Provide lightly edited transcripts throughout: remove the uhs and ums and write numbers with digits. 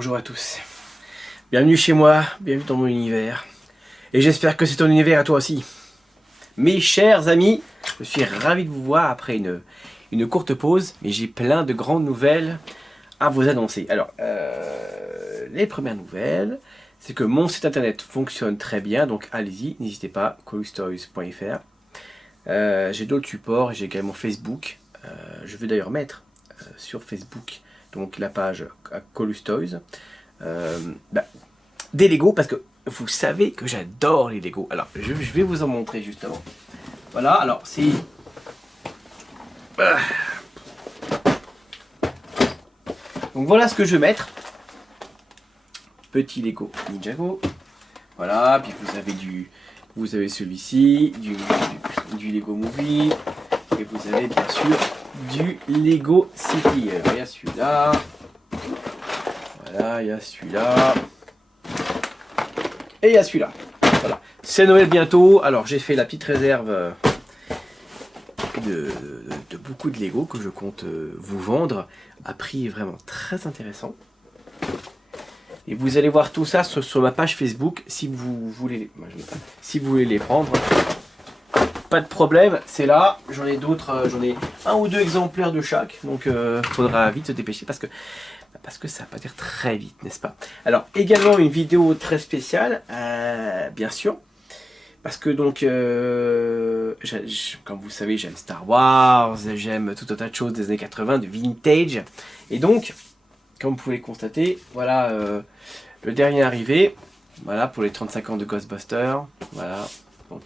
bonjour à tous. Bienvenue chez moi, bienvenue dans mon univers. Et j'espère que c'est ton univers à toi aussi. Mes chers amis, je suis ravi de vous voir après une courte pause, mais j'ai plein de grandes nouvelles à vous annoncer. Alors, les premières nouvelles, c'est que mon site internet fonctionne très bien, donc allez-y, n'hésitez pas, colustoys.fr. J'ai d'autres supports, j'ai également Facebook. Je vais d'ailleurs mettre sur Facebook donc la page Colustoys. Des Lego, parce que vous savez que j'adore les Lego. Alors, je vais vous en montrer justement. Voilà, alors c'est... Donc voilà ce que je vais mettre. Petit Lego Ninjago. Voilà, puis vous avez celui-ci, du Lego Movie. Et vous avez bien sûr du Lego City. Alors, il y a celui-là. Voilà, il y a celui-là. Et il y a celui-là. Voilà. C'est Noël bientôt. Alors j'ai fait la petite réserve de beaucoup de Lego que je compte vous vendre à prix vraiment très intéressant. Et vous allez voir tout ça sur ma page Facebook si vous voulez, si vous voulez les prendre. Pas de problème, c'est là. J'en ai d'autres, j'en ai un ou deux exemplaires de chaque. Donc faudra vite se dépêcher parce que ça va pas dire très vite, n'est-ce pas? Alors, également une vidéo très spéciale, bien sûr, parce que donc, comme vous savez, j'aime Star Wars, j'aime tout un tas de choses des années 80, de vintage, et donc, comme vous pouvez le constater, voilà le dernier arrivé, voilà, pour les 35 ans de Ghostbusters, voilà, donc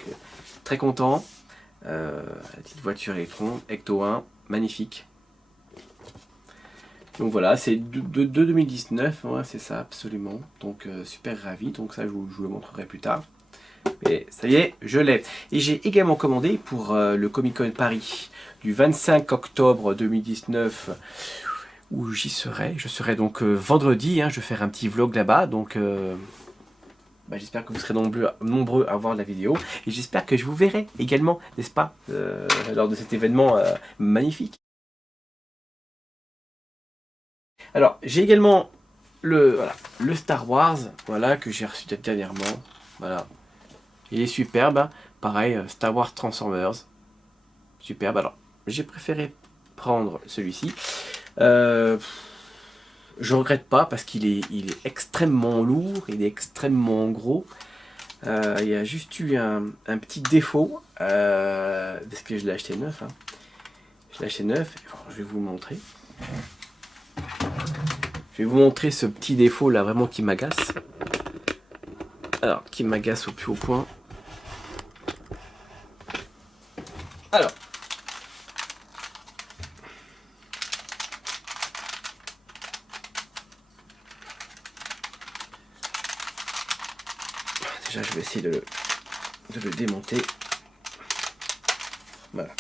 très content, la petite voiture électron, Ecto 1, magnifique. Donc voilà, c'est de 2019, ouais, c'est ça absolument. Donc super ravi, donc ça je vous le montrerai plus tard. Mais ça y est, je l'ai. Et j'ai également commandé pour le Comic Con Paris du 25 octobre 2019 où j'y serai. Je serai donc vendredi, hein, je vais faire un petit vlog là-bas. Donc j'espère que vous serez nombreux à voir la vidéo. Et j'espère que je vous verrai également, n'est-ce pas, lors de cet événement magnifique. Alors, j'ai également le Star Wars, voilà, que j'ai reçu dernièrement. Voilà. Il est superbe, hein. Pareil, Star Wars Transformers. Superbe. Alors, j'ai préféré prendre celui-ci. Je regrette pas parce qu'il est extrêmement lourd, il est extrêmement gros. Il y a juste eu un petit défaut, parce que je l'ai acheté neuf. Hein. Je l'ai acheté neuf, alors, je vais vous montrer. Je vais vous montrer ce petit défaut là vraiment qui m'agace. Alors, qui m'agace au plus haut point. Alors. Déjà, je vais essayer de le démonter. Voilà.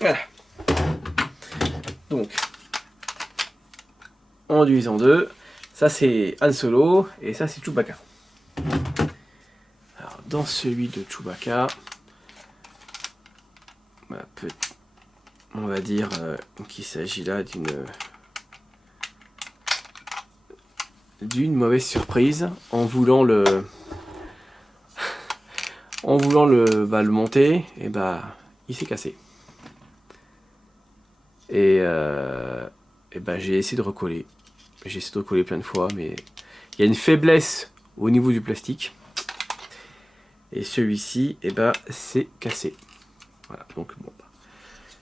Voilà. Donc, on divise en deux. Ça c'est Han Solo et ça c'est Chewbacca. Alors dans celui de Chewbacca, on va dire qu'il s'agit là d'une mauvaise surprise en voulant le monter, et il s'est cassé. Et j'ai essayé de recoller. J'ai essayé de recoller plein de fois, mais il y a une faiblesse au niveau du plastique. Et celui-ci, c'est cassé. Voilà, donc bon.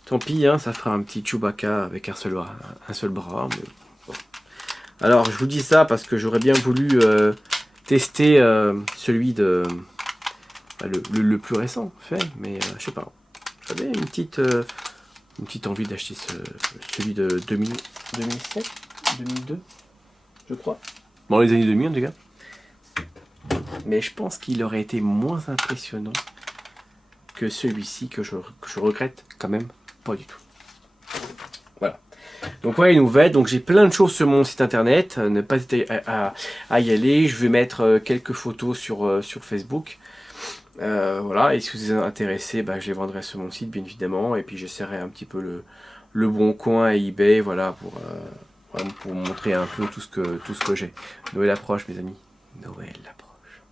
Tant pis, hein, ça fera un petit Chewbacca avec un seul bras. Mais bon. Alors, je vous dis ça parce que j'aurais bien voulu tester celui de le plus récent fait, mais je sais pas. J'avais une petite envie d'acheter celui de 2007, 2002, je crois. Bon, les années 2000 en tout cas. Mais je pense qu'il aurait été moins impressionnant que celui-ci que je regrette quand même pas du tout. Voilà. Donc voilà les nouvelles. Donc j'ai plein de choses sur mon site internet. Ne pas hésiter à y aller. Je vais mettre quelques photos sur Facebook. Voilà, et si vous êtes intéressé, bah, je les vendrai sur mon site bien évidemment, et puis j'essaierai un petit peu le bon coin et eBay, voilà, vraiment pour vous montrer un peu tout ce que j'ai. Noël approche mes amis, Noël approche.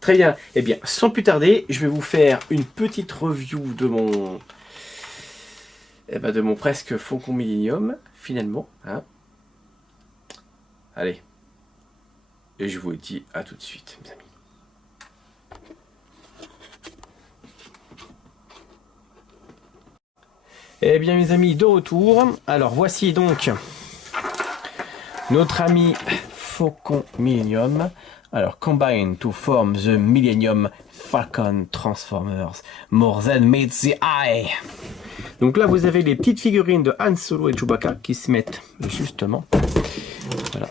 Très bien, et bien sans plus tarder, je vais vous faire une petite review de mon presque Faucon Millenium, finalement. Hein. Allez, et je vous dis à tout de suite mes amis. Eh bien mes amis, de retour. Alors voici donc notre ami Faucon Millenium. Alors combine to form the Millennium Falcon Transformers more than meets the eye. Donc là vous avez les petites figurines de Han Solo et Chewbacca qui se mettent justement voilà,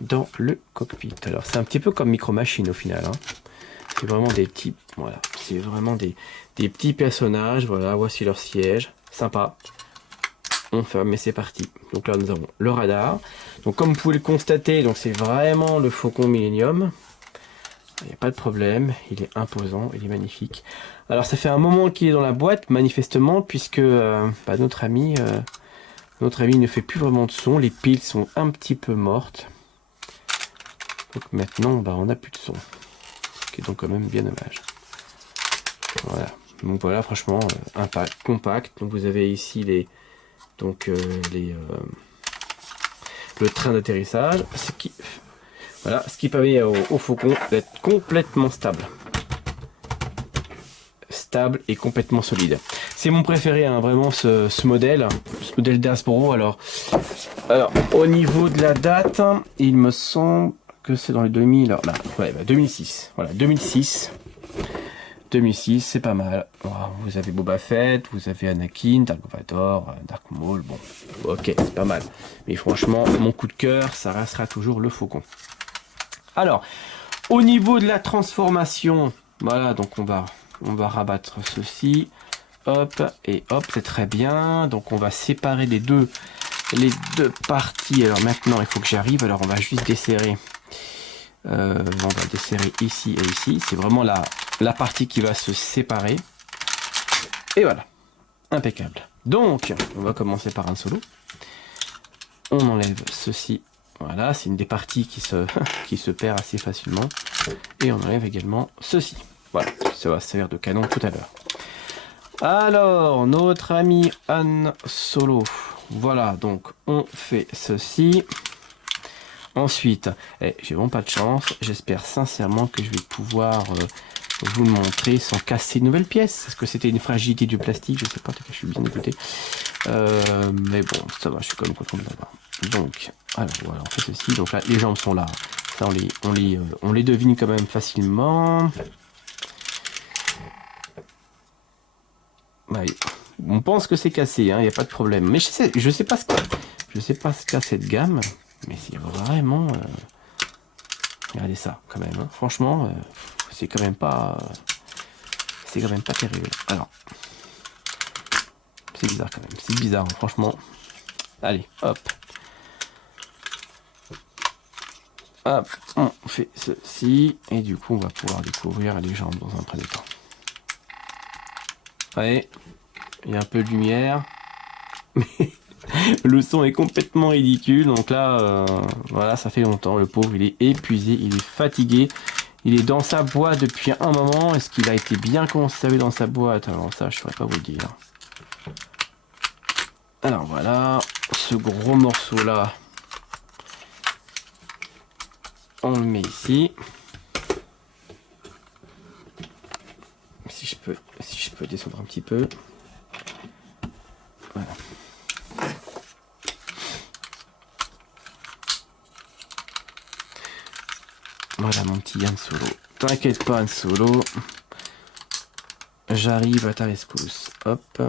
dans le cockpit. Alors c'est un petit peu comme Micro Machine au final. Hein. C'est vraiment des petits, voilà, c'est vraiment des petits personnages. Voilà, voici leur siège, sympa. On ferme et c'est parti. Donc là nous avons le radar. Donc comme vous pouvez le constater, donc c'est vraiment le Faucon Millenium. Il n'y a pas de problème, il est imposant, il est magnifique. Alors ça fait un moment qu'il est dans la boîte, manifestement, puisque notre ami ne fait plus vraiment de son. Les piles sont un petit peu mortes. Donc maintenant, on n'a plus de son. Ce qui est donc quand même bien dommage. Voilà. Donc voilà, franchement, impact, compact. Donc vous avez ici le train d'atterrissage, ce qui permet au Faucon d'être complètement stable et complètement solide. C'est mon préféré, hein, vraiment ce modèle d'Hasbro. Alors au niveau de la date, il me semble que c'est dans les 2000, alors là, ouais, 2006. Voilà, 2006, c'est pas mal. Vous avez Boba Fett, vous avez Anakin, Dark Vador, Dark Maul, bon, ok, c'est pas mal. Mais franchement, mon coup de cœur, ça restera toujours le Faucon. Alors, au niveau de la transformation, voilà, donc on va rabattre ceci, hop, et hop, c'est très bien. Donc on va séparer les deux parties. Alors maintenant, il faut que j'arrive, alors on va juste desserrer. On va desserrer ici et ici. C'est vraiment la partie qui va se séparer. Et voilà, impeccable. Donc, on va commencer par un solo. On enlève ceci. Voilà, c'est une des parties qui se perd assez facilement. Et on enlève également ceci. Voilà, ça va servir de canon tout à l'heure. Alors, notre ami Han Solo. Voilà, donc on fait ceci. Ensuite, j'ai vraiment pas de chance. J'espère sincèrement que je vais pouvoir vous le montrer sans casser une nouvelle pièce. Est-ce que c'était une fragilité du plastique? Je sais pas, en tout cas, je suis bien écouté. Mais bon, ça va, je suis quand même content de l'avoir. Donc, alors voilà, on fait ceci. Donc là, les jambes sont là. Ça, on les devine quand même facilement. Ouais, on pense que c'est cassé, hein, il n'y a pas de problème. Mais je sais pas ce qu'a cette gamme. Mais c'est vraiment... regardez ça, quand même. Hein. Franchement, c'est quand même pas... c'est quand même pas terrible. Alors, c'est bizarre quand même. C'est bizarre, hein, franchement. Allez, hop. Hop, on fait ceci. Et du coup, on va pouvoir découvrir les jambes dans un premier temps. Ouais, il y a un peu de lumière. Mais... le son est complètement ridicule, donc là, voilà, ça fait longtemps. Le pauvre, il est épuisé, il est fatigué. Il est dans sa boîte depuis un moment. Est-ce qu'il a été bien conservé dans sa boîte? Alors ça, je ne saurais pas vous le dire. Alors voilà, ce gros morceau-là, on le met ici. Si je peux descendre un petit peu. Voilà. Voilà mon petit Han Solo. T'inquiète pas Han Solo. J'arrive à ta rescousse. Hop.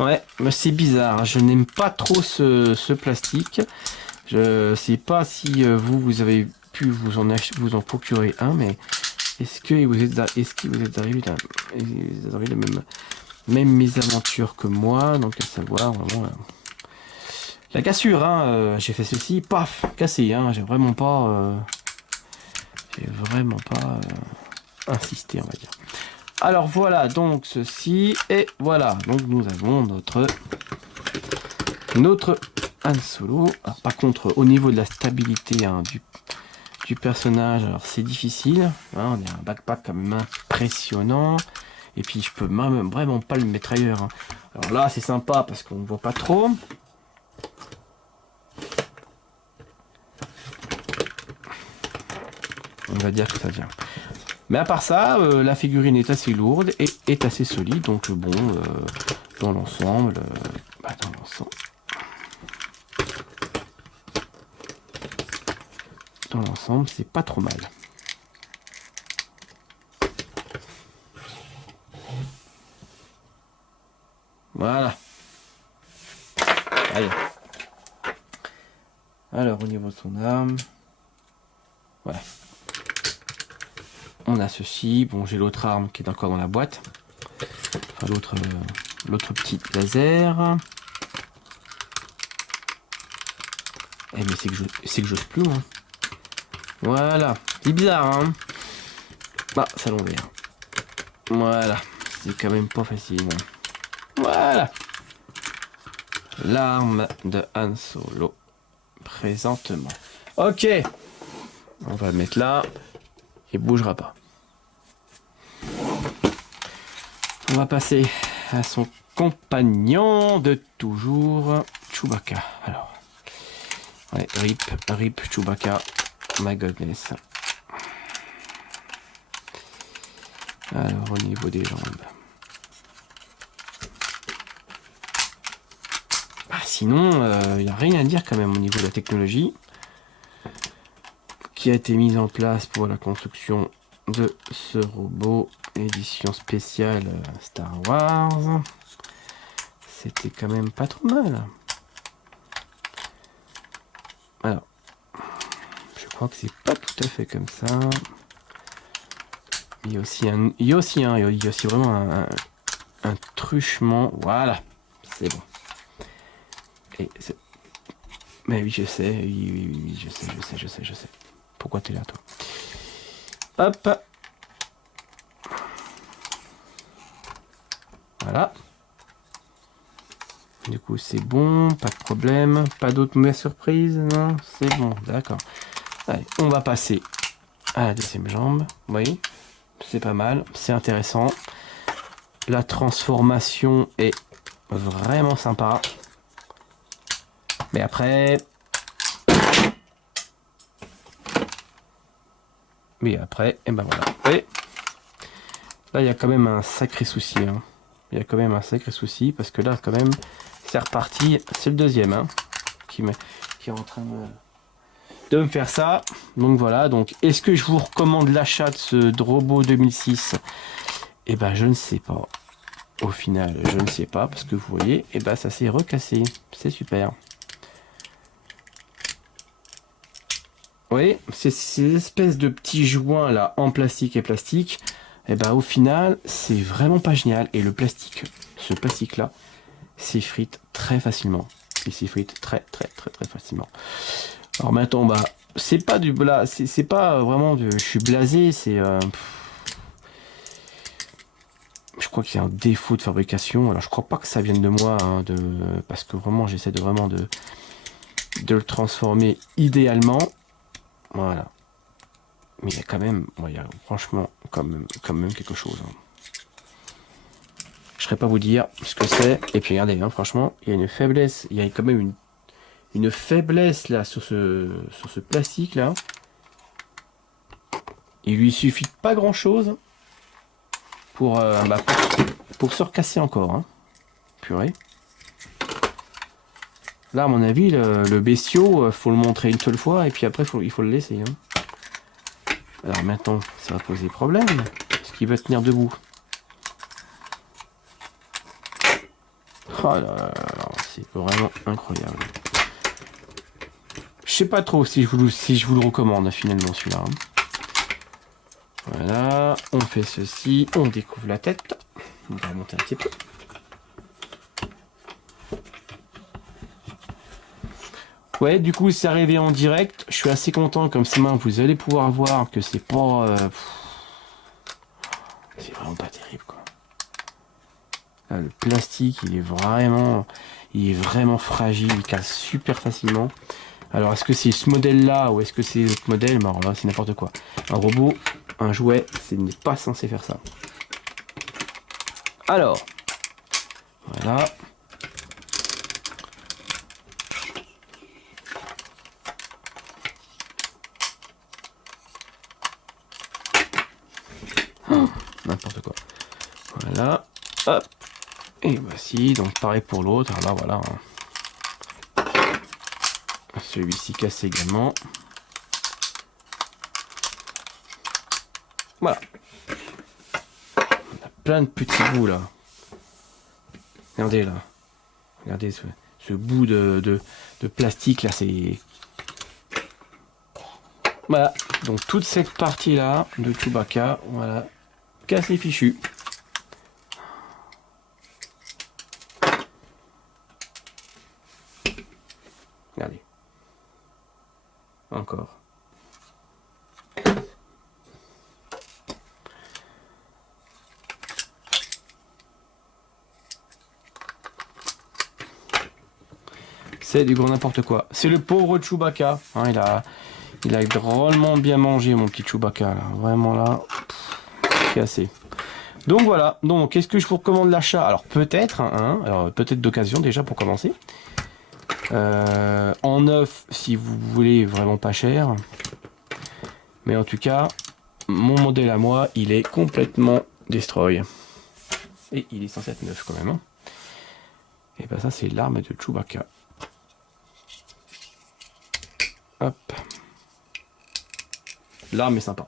Ouais, mais c'est bizarre. Je n'aime pas trop ce plastique. Je sais pas si vous avez pu vous en procurer un, mais est-ce que vous êtes arrivé de même mésaventure que moi, donc à savoir vraiment la cassure, hein, j'ai fait ceci, paf, cassé, hein, j'ai vraiment pas J'ai vraiment pas insisté, on va dire. Alors voilà, donc ceci, et voilà, donc nous avons notre Han Solo. Alors, par contre, au niveau de la stabilité hein, du personnage, alors c'est difficile, hein, on a un backpack quand même impressionnant, et puis je peux même vraiment pas le mettre ailleurs. Hein. Alors là, c'est sympa parce qu'on ne voit pas trop. On va dire que ça vient. Mais à part ça, la figurine est assez lourde et est assez solide. Donc bon, dans l'ensemble, dans l'ensemble, c'est pas trop mal. Voilà. Allez. Alors au niveau de son arme, voilà. On a ceci. Bon, j'ai l'autre arme qui est encore dans la boîte. Enfin, l'autre petit laser. Eh mais c'est que j'ose plus moi. Voilà. C'est bizarre hein. Bah, ça l'envers. Voilà. C'est quand même pas facile. Voilà. L'arme de Han Solo. Présentement. Ok. On va le mettre là. Il bougera pas. On va passer à son compagnon de toujours, Chewbacca. Alors, ouais, rip Chewbacca, my goodness. Alors, au niveau des jambes. Sinon, il n'y a rien à dire quand même au niveau de la technologie qui a été mise en place pour la construction de ce robot édition spéciale Star Wars. C'était quand même pas trop mal. Alors, je crois que c'est pas tout à fait comme ça. Il y a aussi vraiment un truchement. Voilà, c'est bon. Et mais oui, je sais, oui, je sais. Pourquoi t'es là, toi? Hop. Voilà. Du coup, c'est bon, pas de problème. Pas d'autres mauvaises surprises, non? C'est bon, d'accord. Allez, on va passer à la deuxième jambe. Vous voyez? C'est pas mal, c'est intéressant. La transformation est vraiment sympa. Mais après... et ben voilà. Et là, il y a quand même un sacré souci. Hein. Il y a quand même un sacré souci parce que là, quand même, c'est reparti. C'est le deuxième hein, qui est en train de me faire ça. Donc voilà. Donc, est-ce que je vous recommande l'achat de ce robot 2006? Eh ben, je ne sais pas. Au final, je ne sais pas parce que vous voyez, eh ben, ça s'est recassé. C'est super. Vous voyez, ces espèces de petits joints là en plastique et plastique, et ben au final, c'est vraiment pas génial. Et le plastique, ce plastique là, s'effrite très facilement. Il s'effrite très facilement. Alors maintenant, bah, c'est pas du blas, c'est pas vraiment de. Je suis blasé, c'est. Je crois qu'il y a un défaut de fabrication. Alors je crois pas que ça vienne de moi, hein, parce que vraiment j'essaie de le transformer idéalement. Voilà. Mais il y a quand même, il y a franchement quand même quelque chose. Hein. Je ne saurais pas vous dire ce que c'est. Et puis regardez, hein, franchement, il y a une faiblesse. Il y a quand même une faiblesse là sur ce plastique là. Il lui suffit pas grand chose pour se recasser encore. Hein. Purée. Là, à mon avis, le bestiau, faut le montrer une seule fois et puis après, il faut le laisser. Hein. Alors maintenant, ça va poser problème. Est-ce qu'il va tenir debout? Oh là là là, c'est vraiment incroyable. Je sais pas trop si je vous le recommande finalement celui-là. Hein. Voilà, on fait ceci, on découvre la tête. On va remonter un petit peu. Ouais, du coup, c'est arrivé en direct. Je suis assez content, comme ça, vous allez pouvoir voir que c'est pas... c'est vraiment pas terrible, quoi. Là, le plastique, il est vraiment fragile, il casse super facilement. Alors, est-ce que c'est ce modèle-là ou est-ce que c'est l'autre modèle? Bah, alors là, c'est n'importe quoi. Un robot, un jouet, ce n'est pas censé faire ça. Alors, voilà. Oh, n'importe quoi. Voilà. Hop. Et voici. Donc, pareil pour l'autre. Alors là, voilà. Celui-ci casse également. Voilà. On a plein de petits bouts là. Regardez là. Regardez ce bout de plastique là. C'est... Voilà. Donc toute cette partie là de Chewbacca, voilà. Casse les fichus. Regardez. Encore. C'est du gros n'importe quoi. C'est le pauvre Chewbacca. Hein, il a drôlement bien mangé, mon petit Chewbacca. Là. Vraiment là, cassé. Donc voilà. Donc, est-ce que je vous recommande l'achat? Alors peut-être, alors peut-être d'occasion déjà pour commencer. En neuf, si vous voulez, vraiment pas cher. Mais en tout cas, mon modèle à moi, il est complètement destroy. Et il est censé être neuf quand même. Hein. Et ben ça, c'est l'arme de Chewbacca. Hop. L'arme est sympa.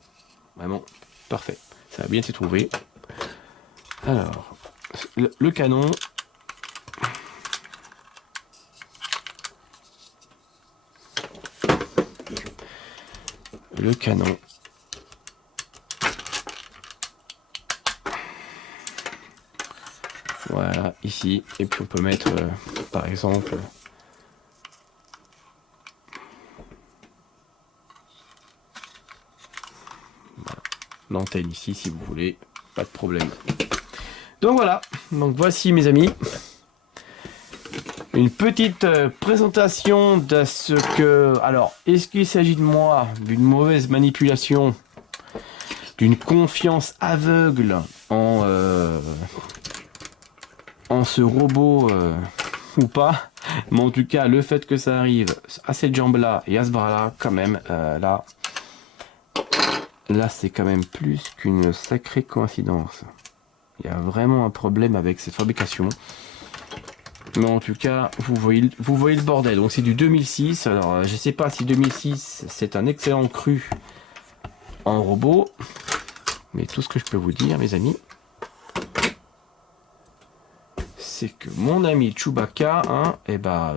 Vraiment parfait. Ça a bien été trouvé. Alors, le canon. Le canon. Voilà, ici. Et puis on peut mettre, par exemple... l'antenne ici si vous voulez, pas de problème. Donc voilà, donc voici mes amis, une petite présentation de ce que... Alors, est-ce qu'il s'agit de moi, d'une mauvaise manipulation, d'une confiance aveugle en ce robot ou pas? Mais en tout cas, le fait que ça arrive à cette jambe-là et à ce bras-là, quand même, là, c'est quand même plus qu'une sacrée coïncidence. Il y a vraiment un problème avec cette fabrication. Mais en tout cas, vous voyez le bordel. Donc c'est du 2006. Alors, je sais pas si 2006, c'est un excellent cru en robot. Mais tout ce que je peux vous dire, mes amis, c'est que mon ami Chewbacca, hein, il a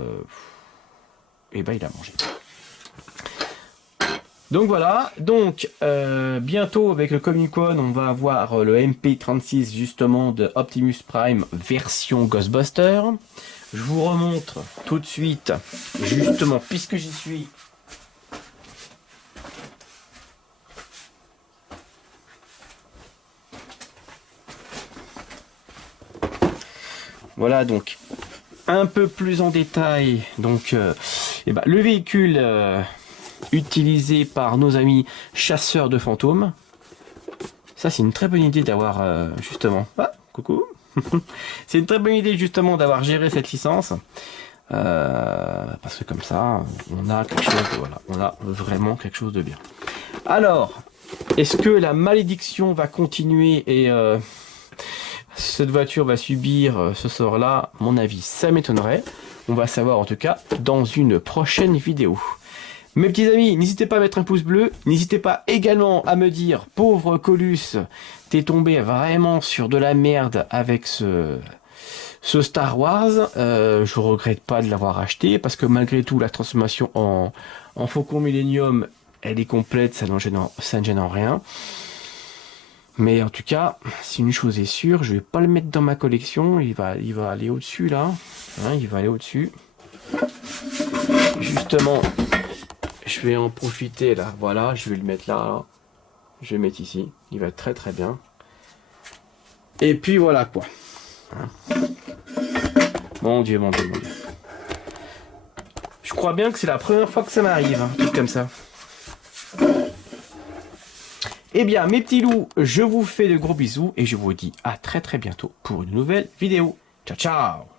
mangé. Donc voilà, donc bientôt avec le Comic Con, on va avoir le MP36 justement de Optimus Prime version Ghostbuster. Je vous remontre tout de suite, justement, puisque j'y suis. Voilà donc un peu plus en détail. Donc le véhicule utilisé par nos amis chasseurs de fantômes. Ça, c'est une très bonne idée d'avoir justement... Ah, coucou. C'est une très bonne idée justement d'avoir géré cette licence. Parce que comme ça, on a quelque chose de, voilà, on a vraiment quelque chose de bien. Alors, est-ce que la malédiction va continuer et cette voiture va subir ce sort-là? À mon avis, ça m'étonnerait. On va savoir en tout cas dans une prochaine vidéo. Mes petits amis, n'hésitez pas à mettre un pouce bleu, n'hésitez pas également à me dire, pauvre Colus, t'es tombé vraiment sur de la merde avec ce Star Wars. Je regrette pas de l'avoir acheté, parce que malgré tout, la transformation en Faucon Millenium, elle est complète, ça ne gêne en rien. Mais en tout cas, si une chose est sûre, je vais pas le mettre dans ma collection, il va aller au-dessus là, hein, il va aller au-dessus. justement, je vais en profiter là. Voilà, je vais le mettre là. Je vais le mettre ici. Il va très très bien. Et puis voilà quoi. Mon Dieu, mon Dieu, mon Dieu. Je crois bien que c'est la première fois que ça m'arrive, un truc comme ça. Eh bien, mes petits loups, je vous fais de gros bisous et je vous dis à très très bientôt pour une nouvelle vidéo. Ciao, ciao!